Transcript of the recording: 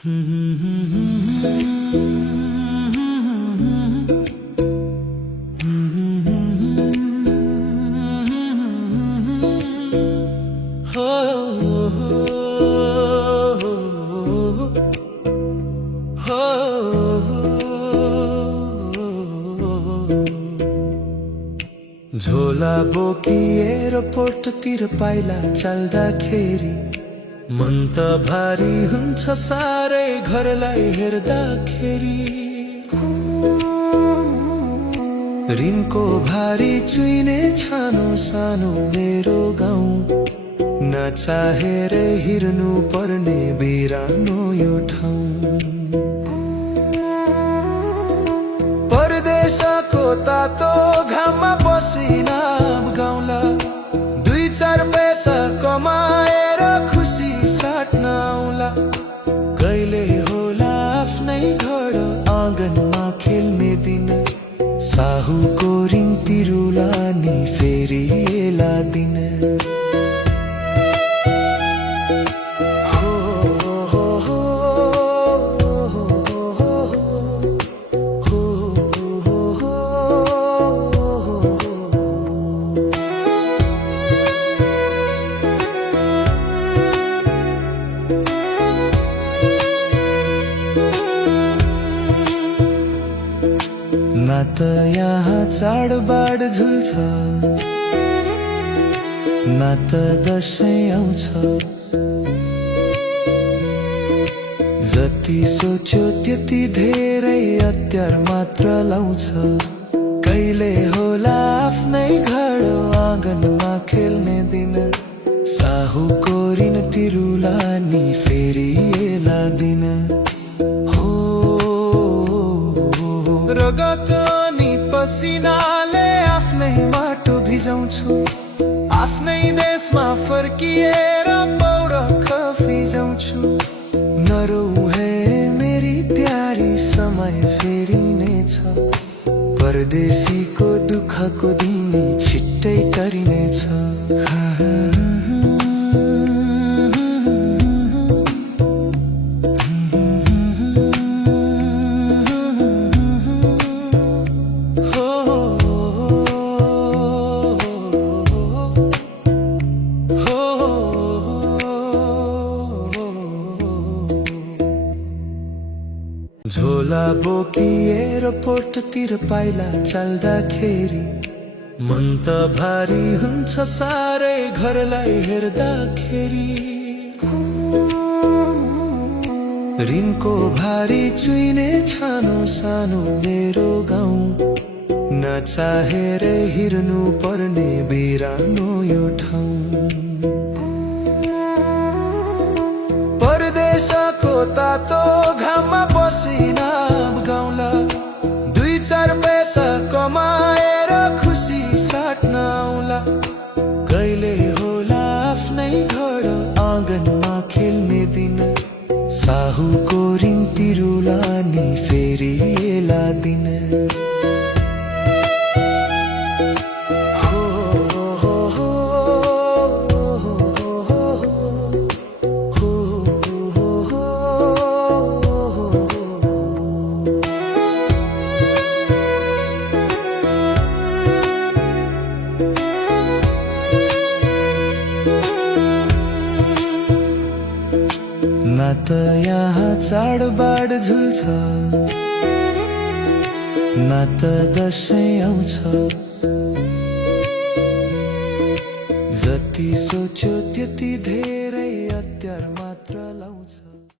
झोला बोकी एयरपोर्टतिर पाइला चल्दाखेरि मन त भारी हुन्छ सारै घरलाई हेर्दाखेरि। ऋणको भारी चुइने छानो सानो मेरो गाउँ, नचाहेर हिर्नु पर्ने बिरानो यो ठाउँ। परदेशको तातो घाममा पसिना बगाउँला, दुई चार पैसा कमाएर खुसी साट्न आउला। कहिले होला आफ्नै घर आँगनमा खेल्ने दिन, साहुको ऋण तिरुला नि फेरि एला दिन। न त यहाँ चाडबाड झुल्छ, न त दशैं आउँछ। जति सोच्यो त्यति धेरै अत्यार मात्र लाउँछ। कहिले होला आफ्नै घर आँगनमा खेल्ने दिन, साहुको ऋण तिरुला नि फेरि एला दिन। रगत अनि पसिनाले आफ्नै माटो भिजाउँछु, आफ्नै देशमा फर्किएर पौरख फिजाउँछु। नरौ है मेरी प्यारी, समय फेरिनेछ, परदेशीको दुःखको दिन छिट्टै टरिनेछ। झोला बोकी एयरपोर्टतिर पाइला चल्दाखेरि मन त भारी हुन्छ सारै घरलाई हेर्दाखेरि। ऋणको भारी चुइने छानो सानो मेरो गाउँ, नचाहेर हिर्नु पर्ने बिरानो यो ठाउँ। परदेशको तातो घाममा पसिना बगाउँला, दुई चार पैसा कमाएर खुसी साट्न आउला। कहिले होला आफ्नै घर आँगनमा खेल्ने दिन, साहुको ऋण तिरुला नि फेरि एला दिन। न त यहाँ चाडबाड झुल्छ, न त दशैं आउँछ। जति सोच्यो त्यति धेरै अत्यार मात्र लाउँछ।